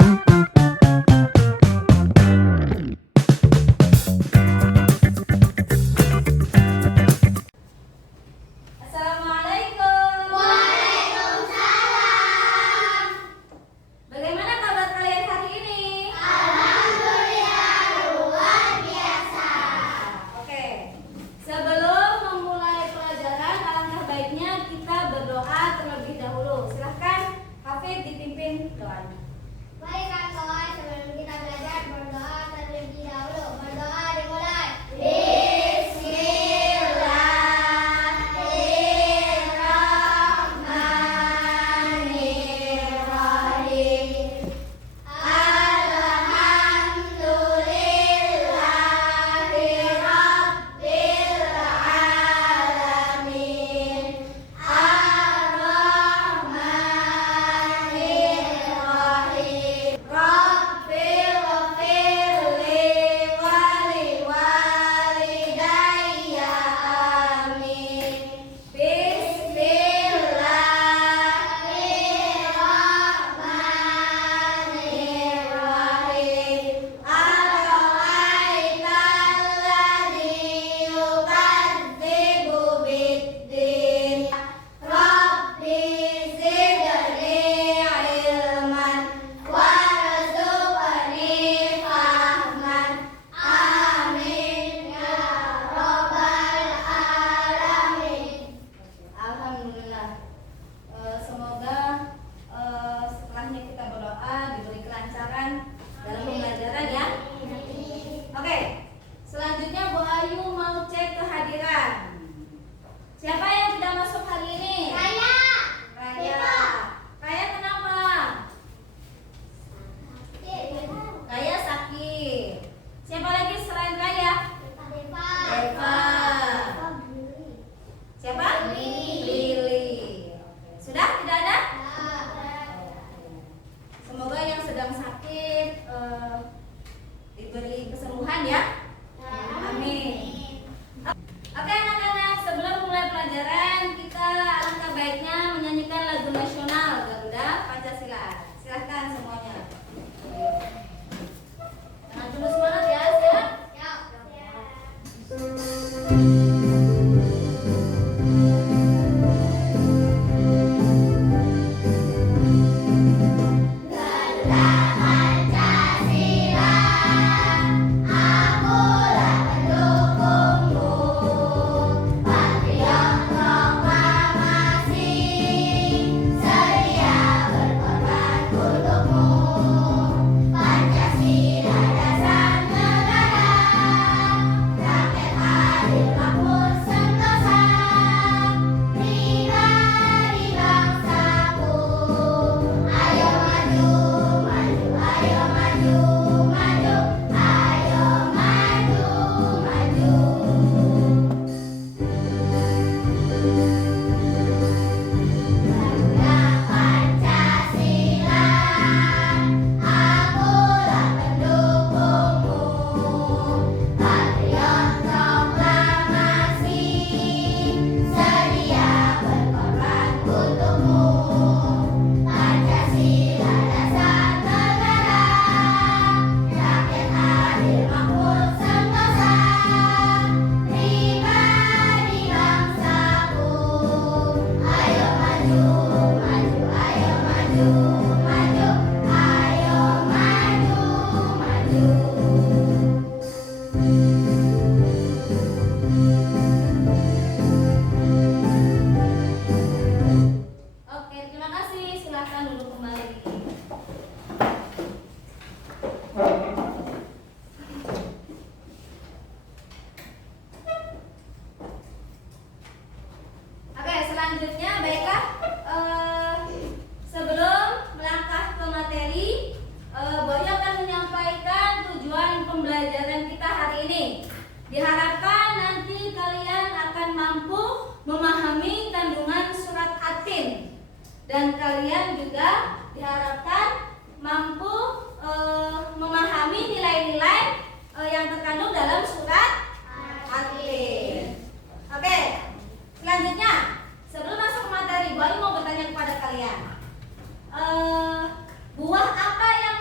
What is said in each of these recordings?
Assalamualaikum. Waalaikumsalam. Bagaimana kabar kalian hari ini? Alhamdulillah luar biasa. Oke. Sebelum memulai pelajaran, alangkah baiknya kita berdoa terlebih dahulu. Silahkan Hafid dipimpin doanya. Baik kawan-kawan, sebelum kita belajar berdoa terlebih dahulu. Berdoa dimulai. Bismillahirrahmanirrahim. Alhamdulillahirabbil alamin. Ar-Rahmanirrahim. Rabbil firli wali walidayya amin. Bismillahirrahmanirrahim. Ara'aitalladzi yukadzibu biddin. Rabbi zidni ilman warzuqni fahman. Amin ya rabbal alamin. Alhamdulillah. Semoga setelahnya kita berdoa diberi kelancaran dalam pembelajaran ya. Oke. Selanjutnya Bu Ayu mau cek kehadiran. Siapa yang tidak masuk hari ini? Saya. Raya. Raya kenapa? Raya sakit. Siapa lagi selain Raya? Eva. Siapa? Lili. Sudah tidak ada? Semoga yang sedang sakit diberi kesembuhan ya. Amin. Oke anak-anak, sebelum mulai pelajaran kita alangkah baiknya menyanyikan lagu nasional Garuda Pancasila. Silahkan semuanya. Jangan dulu semangat ya, siap? Pancasila, akulah pendukungmu. Patriot proklamasi, sedia berkorban untukmu. Pancasila dasar negara, rakyat adil makmur sentosa. Pribadi bangsaku, ayo maju, maju, ayo maju, maju, ayo maju, maju. Garuda Pancasila, akulah pendukungmu. Patriot proklamasi, sedia berkorban untukmu. Pancasila dasar negara, rakyat adil makmur sentosa. Pribadi bangsaku, ayo maju, maju, ayo maju, maju, ayo maju, maju. Oke, terima kasih. Silahkan duduk kembali. Oke, selanjutnya baiklah. Sebelum melangkah ke materi, Bu Ayu akan menyampaikan tujuan pembelajaran kita hari ini. Diharapkan nanti kalian akan mampu memahami kandungan surat At-Tin, dan kalian juga diharapkan mampu memahami nilai-nilai yang terkandung dalam surat At-Tin. Oke, selanjutnya sebelum masuk ke materi, Bu Ayu mau bertanya kepada kalian, buah apa yang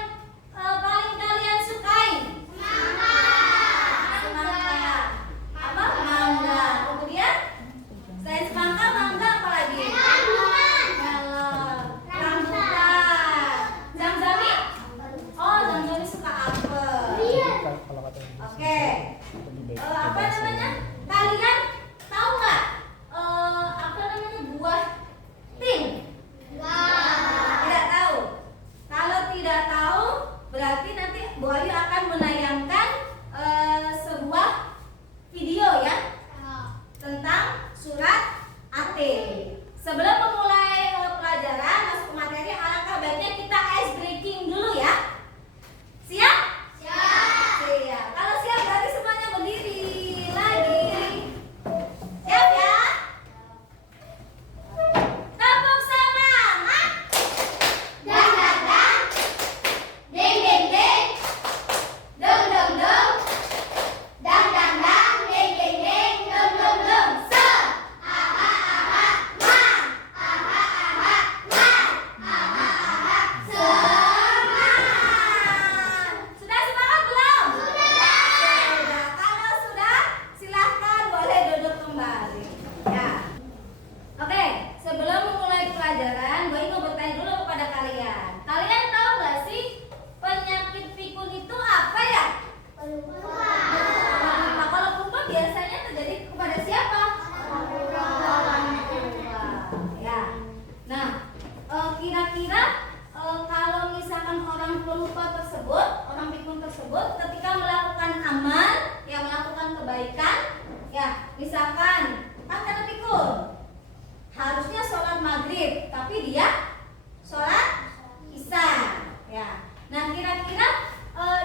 Nah, kira-kira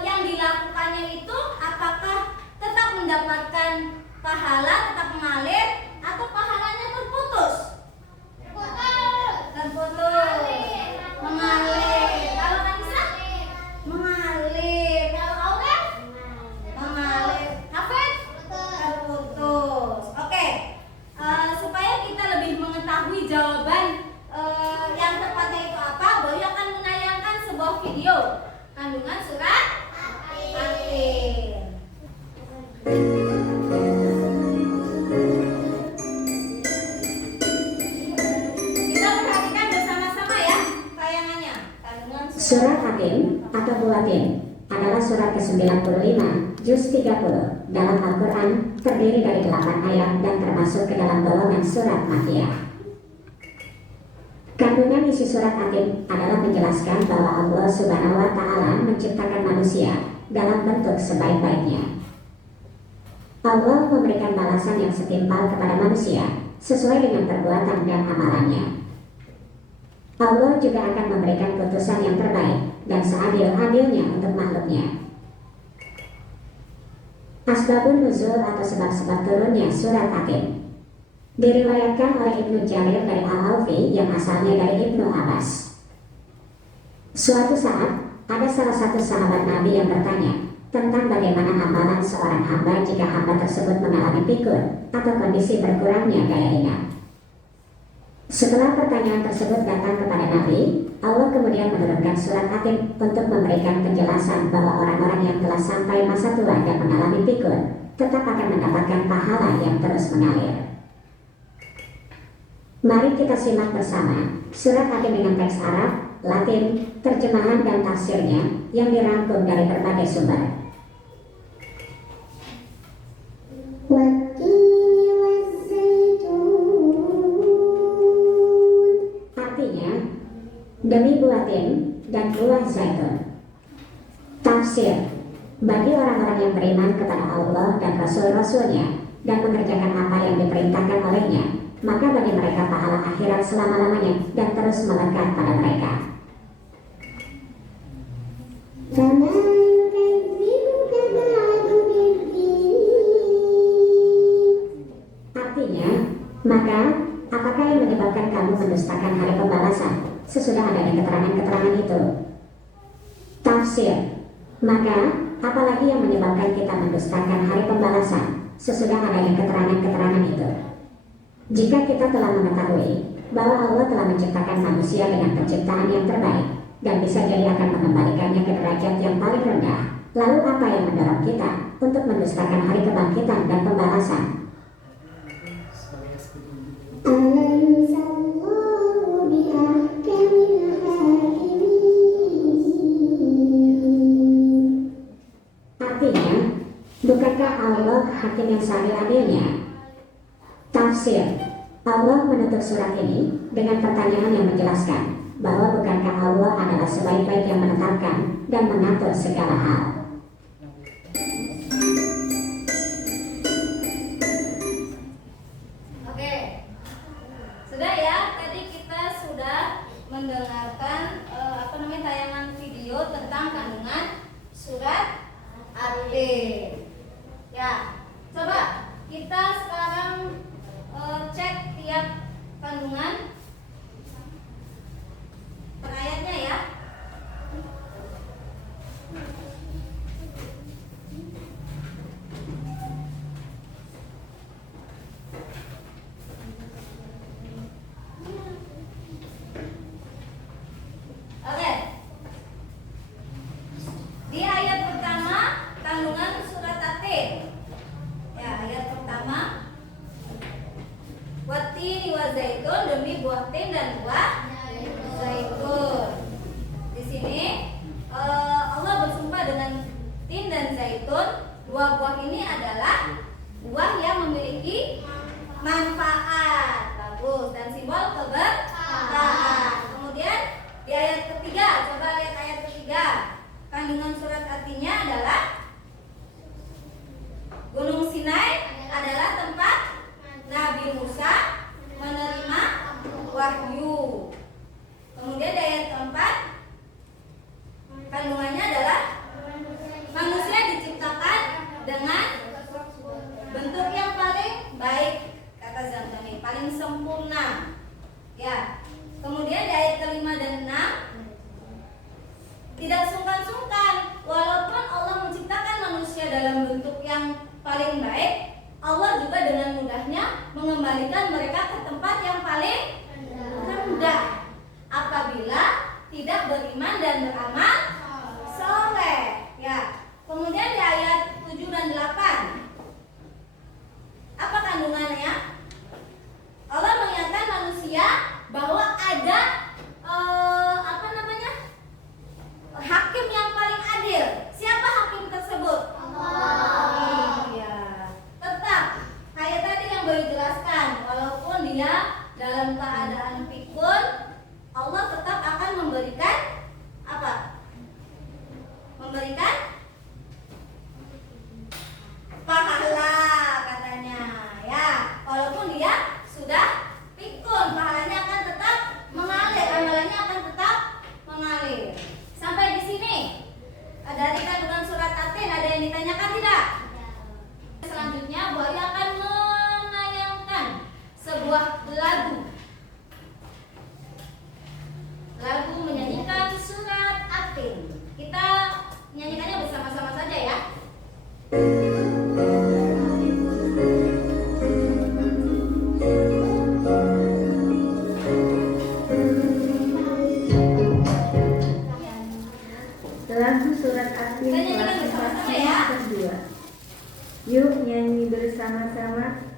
yang dilakukannya itu apakah tetap mendapatkan pahala, tetap mengalir, atau pahalanya terputus? Terputus. Mengalir. Kalau Anissa? Mengalir. Kalau Aurel? Mengalir. Hafid? Terputus. Oke. Supaya kita lebih mengetahui jawaban yang tepatnya itu apa, Boy akan menayangkan sebuah video kandungan surat Akhir. Kita perhatikan bersama-sama ya tayangannya. Kandungan Surat Hakim atau Buatin adalah surat ke-95, juz 30 dalam Al-Quran, terdiri dari 8 ayat dan termasuk ke dalam golongan surat Makkiyah. Kandungan isi surat Hakim adalah menjelaskan bahwa Allah Subhanahu wa Ta'ala menciptakan manusia dalam bentuk sebaik-baiknya. Allah memberikan balasan yang setimpal kepada manusia sesuai dengan perbuatan dan amalannya. Allah juga akan memberikan putusan yang terbaik dan seadil-adilnya untuk makhluknya. Asbabun nuzul atau sebab-sebab turunnya surat Hakim diriwayatkan oleh Ibnu Jarir dari Al-Aufi yang asalnya dari Ibnu Abbas. Suatu saat, ada salah satu sahabat Nabi yang bertanya tentang bagaimana amalan seorang hamba jika hamba tersebut mengalami pikun atau kondisi berkurangnya daya ingat. Setelah pertanyaan tersebut datang kepada Nabi, Allah kemudian menurunkan surat Hakim untuk memberikan penjelasan bahwa orang-orang yang telah sampai masa tua dan mengalami pikun tetap akan mendapatkan pahala yang terus mengalir. Mari kita simak bersama surat Hakim dengan teks Arab, Latin, terjemahan dan tafsirnya yang dirangkum dari berbagai sumber. Artinya, demi buatin dan buah zaitun. Tafsir, bagi orang-orang yang beriman kepada Allah dan Rasul-Rasulnya dan mengerjakan apa yang diperintahkan olehnya, maka bagi mereka pahala akhirat selama-lamanya dan terus melekat pada mereka. Artinya, maka apakah yang menyebabkan kamu mendustakan hari pembalasan sesudah adanya keterangan-keterangan itu? Tafsir, maka apalagi yang menyebabkan kita mendustakan hari pembalasan sesudah adanya keterangan-keterangan itu? Jika kita telah mengetahui bahwa Allah telah menciptakan manusia dengan penciptaan yang terbaik dan bisa jadi akan mengembalikannya ke derajat yang paling rendah, lalu apa yang mendorong kita untuk mendustakan hari kebangkitan dan pembalasan? Artinya, bukankah Allah hakim yang seadil-adilnya? Tafsir, Allah menutup surat ini dengan pertanyaan yang menjelaskan bahwa bukankah Allah adalah sebaik-baik yang menetapkan dan mengatur segala hal. Oke, sudah ya. Tadi kita sudah mendengarkan tayangan video tentang kandungan surat Al-Akhir. Ya, coba kita sekarang cek tiap kandungan per ayatnya ya. kandungannya adalah manusia diciptakan dengan bentuk yang paling baik, kata Zantoni, paling sempurna. Ya. Kemudian di ayat kelima dan 6, tidak sungkan-sungkan, walaupun Allah menciptakan manusia dalam bentuk yang paling baik, Allah juga dengan mudahnya mengembalikan mereka ke tempat yang paling rendah apabila tidak beriman dan beramal soleh. Ya. Kemudian di ayat 7 dan 8, apa kandungannya? Allah mengingatkan manusia bahwa ada hakim yang paling adil. Siapa hakim tersebut? Allah. Iya. Tetap kayak tadi yang Boy jelaskan, walaupun dia dalam keadaan pikun, Allah tetap akan memberikan apa? Memberikan pahala katanya. Ya, walaupun dia sudah pikun, pahalanya akan tetap mengalir, amalannya akan tetap mengalir. Sampai di sini dari kandungan surat Atin ada yang ditanyakan tidak? Selanjutnya Boy akan menayangkan sebuah lagu menyanyikan surat Atin. Kita nyanyikannya bersama-sama saja ya. Lagu surat Atin kelas 4 semester 2. Yuk nyanyi bersama-sama.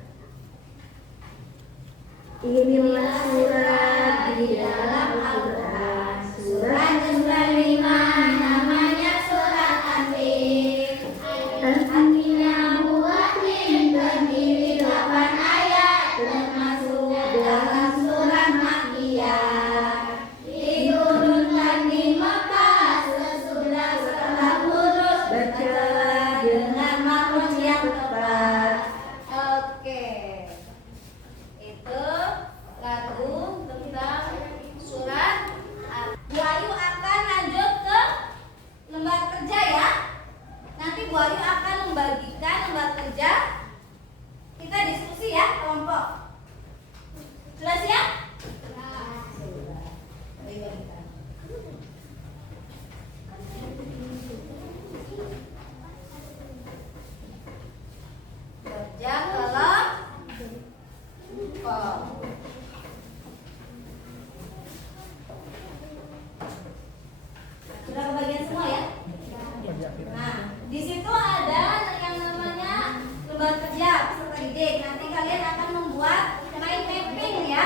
Inilah surat di dalam Al-Quran, surat 95, namanya surat Atin. Artinya muatin terdiri 8 ayat, termasuk dalam surat Makkiyah. Diturunkan di Mekah setelah huruf bacalah dengan makhraj yang tepat. Oke. Itu lagu tentang surat Bu Ayu akan lanjut ke lembar kerja ya. Nanti Bu Ayu akan membagikan lembar kerja. Kita diskusi ya kelompok. Sudah siap? Sudah. Kerja kelompok. Sudah kebagian semua ya? Nah, di situ ada yang namanya lembar kerja peserta didik. Nanti kalian akan membuat mind mapping ya,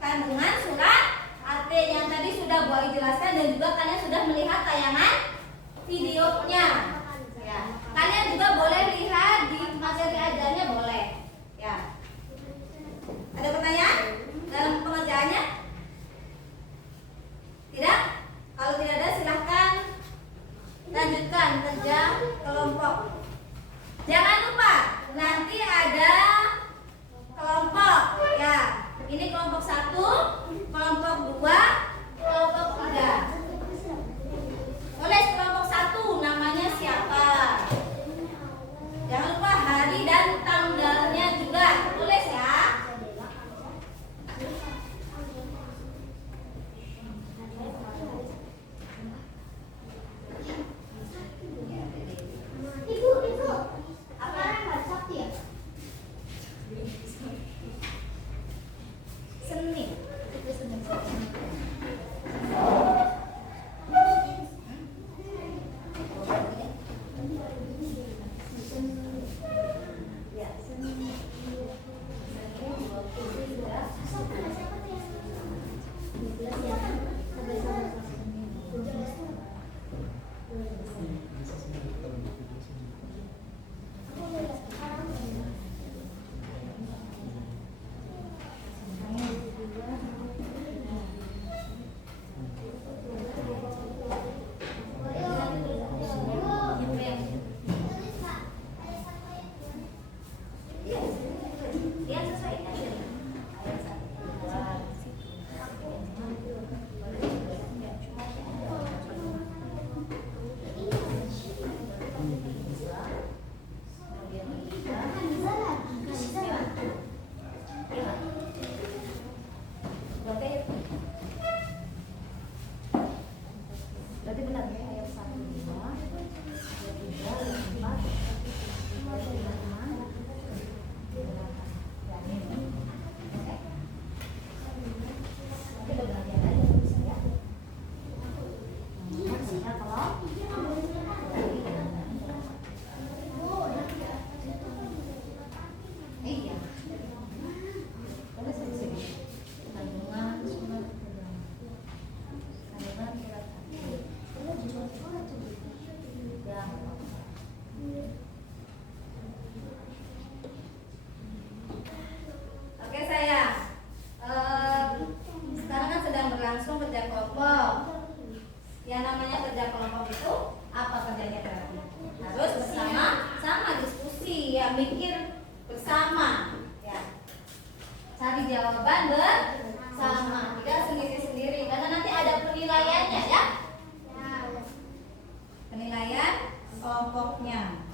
kandungan surat Atin yang tadi sudah Bu Ayu jelaskan dan juga kalian sudah melihat tayangan videonya. Ya, kalian juga boleh lihat di materi ajarnya boleh. Ya. Ada pertanyaan dalam pengerjaannya? Tidak? Kalau tidak ada silahkan lanjutkan kerja kelompok. Jangan lupa nanti ada kelompok ya. Ini kelompok 1, kelompok 2, kelompok 3. Tulis kelompok 1 namanya siapa. Jangan lupa hari dan tanggalnya juga tulis ya. Berarti benar ya ayat 1 2 ayat 3 ayat 4 ayat 5 ya ini. Oke. Nanti bagian lagi bisa ya. Maksudnya kalau iya. Boleh sini. Kandungan surat kandungan surat ya. Oke sayang, sekarang kan sedang berlangsung kerja kelompok. Yang namanya kerja kelompok itu apa kerjanya berarti? Harus bersama diskusi ya, mikir bersama ya. Cari jawaban bersama, tidak sendiri-sendiri karena nanti ada penilaiannya ya. Penilaian kelompoknya.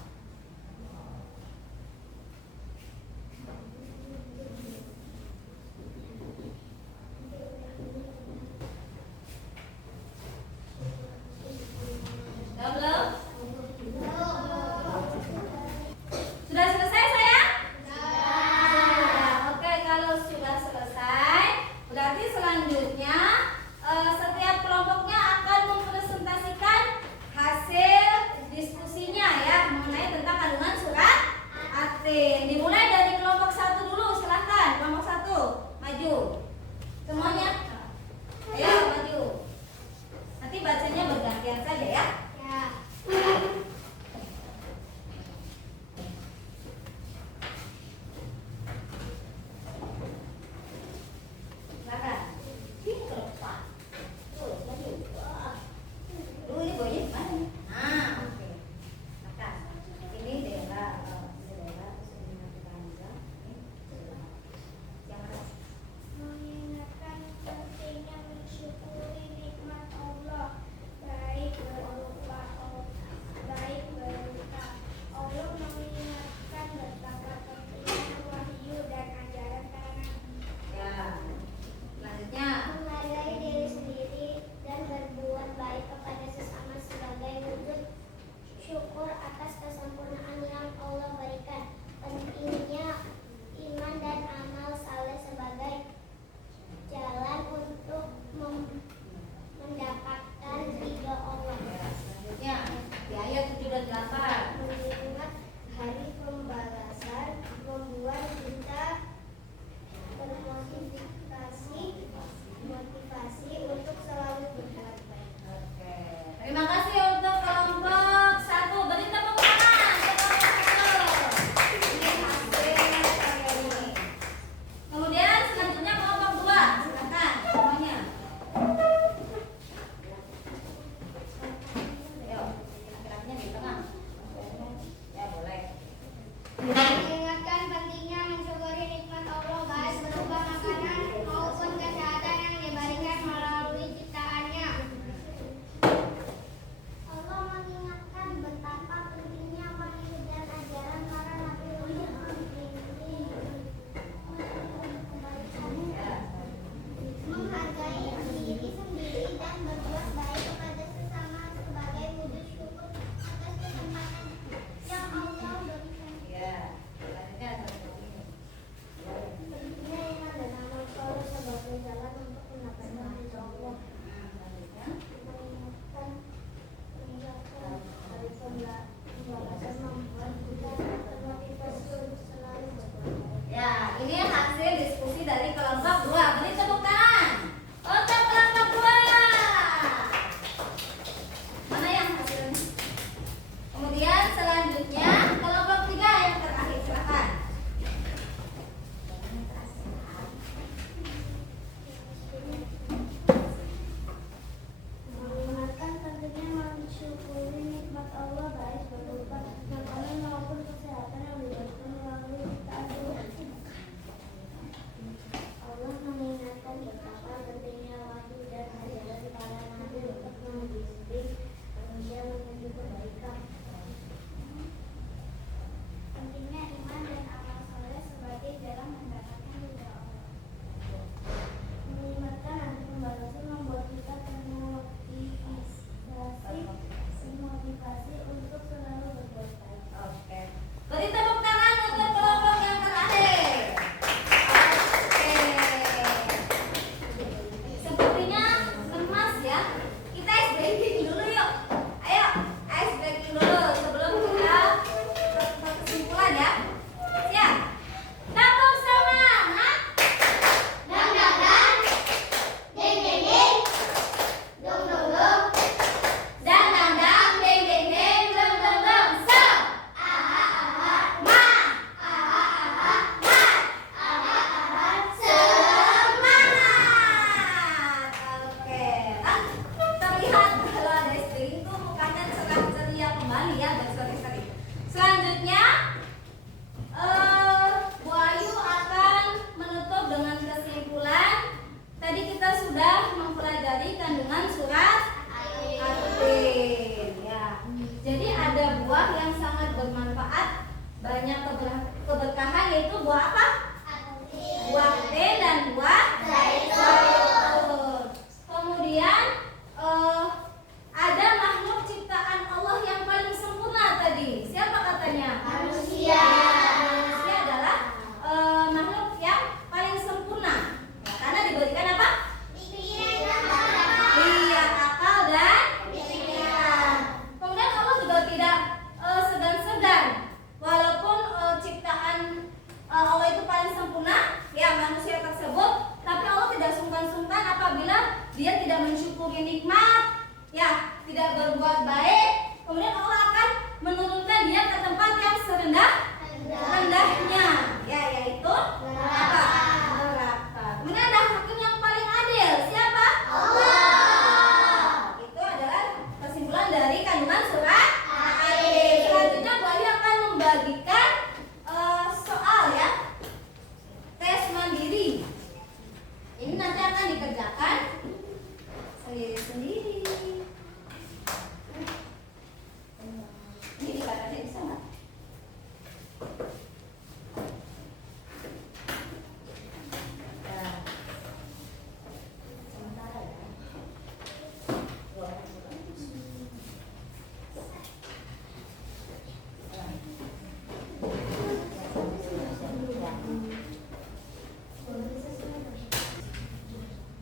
Belum? Sudah selesai sayang? Oke, kalau sudah selesai, berarti selanjutnya setiap kelompoknya akan mempresentasikan hasil diskusinya ya mengenai tentang kandungan surat At-Tin. Dimulai dari kelompok 1 dulu, silahkan. Kelompok 1, maju. Semuanya, ayo maju. Nanti bacanya bergantian saja ya. Silakan. Ini kelompok. Tuh, maju. Ini boynya mana? Nah, oke. Makan. Ini daerah terus ini nanti Hamza. Yang atas. Mengingatkan pentingnya mensyukuri nikmat Allah, baik berupa Allah mengingatkan betapa pentingnya wahyu dan ajaran para nabi. Ya. Selanjutnya. Menghargai diri sendiri dan berbuat baik kepada sesama sebagai wujud syukur atas kesempurnaan yang Allah berikan. Pentingnya iman dan amal saleh sebagai jalan untuk mendapatkan ridho Allah. Ya, selanjutnya di ayat 7 dan 8. Mengingat hari pembalasan membuat kita termotivasi untuk selalu berbuat baik. Oke. Terima kasih untuk kelompok 1. Beri tepuk tangan untuk kelompok 1. Ini hasil karya ini. Kemudian selanjutnya kelompok 2. Silakan semuanya. Ayo, laki-lakinya di tengah. Ya, boleh. Mengingatkan pentingnya mensyukuri nikmat Allah baik berupa makanan maupun kesehatan yang diberikan melalui ciptaannya. banyak keberkahan, yaitu buah apa? Buah ate dan buah zaitun. Kemudian ada makhluk ciptaan Allah yang paling sempurna tadi. Siapa katanya? Manusia. Manusia adalah makhluk yang paling sempurna. Ya, karena diberikan apa? Iya, akal dan pikiran. Kemudian Allah juga tidak segan-segan. Walaupun ciptaan Allah itu paling sempurna, ya manusia tersebut, tapi Allah tidak sungkan-sungkan apabila dia tidak mensyukuri nikmat, ya tidak berbuat baik. Kemudian Allah akan menurunkan dia ke tempat yang serendah-rendahnya, ya yaitu apa? Neraka. Kemudian ada hakim yang paling adil. Siapa? Allah. Itu adalah kesimpulan dari kandungan surat Al-Ain. Selanjutnya Bu Ayu akan membagikan soal ya, tes mandiri. Ini nanti akan dikerjakan sendiri-sendiri. Ini dikatakan bisa nggak? Ya. Sementara ya.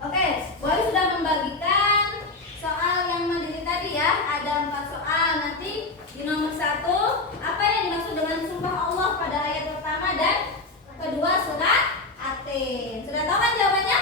Oke, Bu Ayu sudah membagikan soal yang mandiri tadi ya. Ada 4 soal. Nanti di nomor 1, apa yang dimaksud dengan sumpah Allah pada ayat pertama dan kedua surat At-Tin. Sudah tahu kan jawabannya?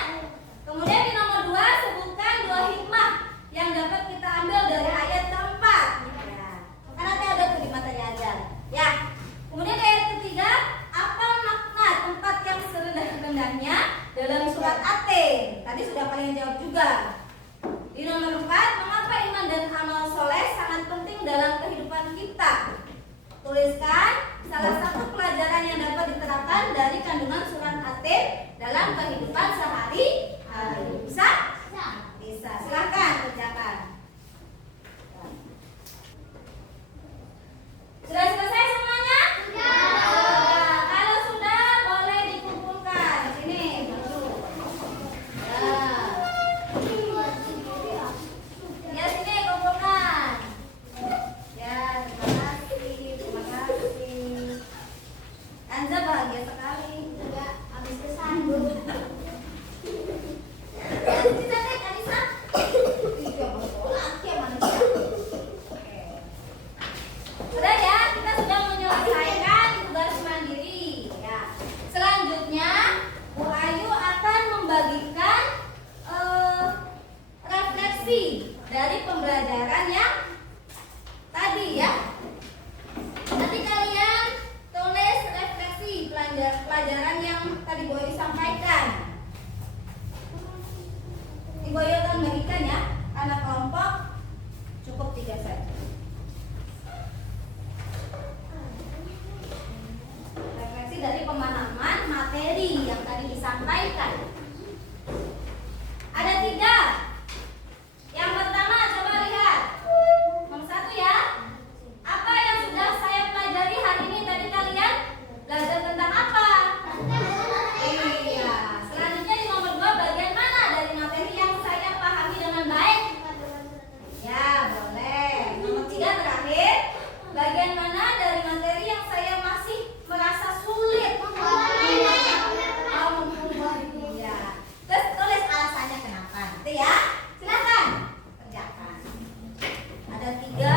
Kemudian di nomor 2, sebutkan 2 hikmah yang dapat kita ambil dari ayat keempat. Ya. Kan nanti ada tuh di materi ajar. Ya. Kemudian ayat ketiga, apa makna tempat yang serendah-rendahnya dalam surat At-Tin? Tadi sudah kalian jawab juga. Di nomor 4, mengapa iman dan amal soleh sangat penting dalam kehidupan kita? Tuliskan salah satu pelajaran yang dapat diterapkan dari kandungan surat At-Tin dalam kehidupan sehari-hari. Bisa? Bisa. Silakan kerjakan. Sudah selesai semuanya? Sudah. Kalau sudah, boleh dikumpulkan. Sini, masuk. Ya, sini kumpulkan. Ya, terima kasih. Anza bahagia sekali. Enggak, habis kesandung. Nanti cantik, Anissa. Iya, laki ya manusia. Oke. Sudah ya, kita sudah menyelesaikan tugas mandiri. Ya. Selanjutnya, Bu Ayu akan membagikan refleksi dari pembelajaran yang tadi ya. Nanti kalian tulis refleksi pelajaran yang tadi Bu Ayu sampaikan. Ibu Ayu akan bagikan ya, karena kelompok cukup 3 saja. Refleksi dari pemahaman materi yang tadi disampaikan. Ada 3. Yang pertama, coba lihat. Nomor 1 ya. Apa yang sudah saya pelajari hari ini? Tadi kalian belajar tentang apa? Iya. Selanjutnya di nomor 2, bagian mana dari materi yang saya pahami dengan baik? Ya, boleh. Nomor 3 terakhir, bagian mana dari materi yang saya masih merasa sulit? Iya. Terus tulis alasannya kenapa. Nanti ya. Silakan kerjakan. Ada 3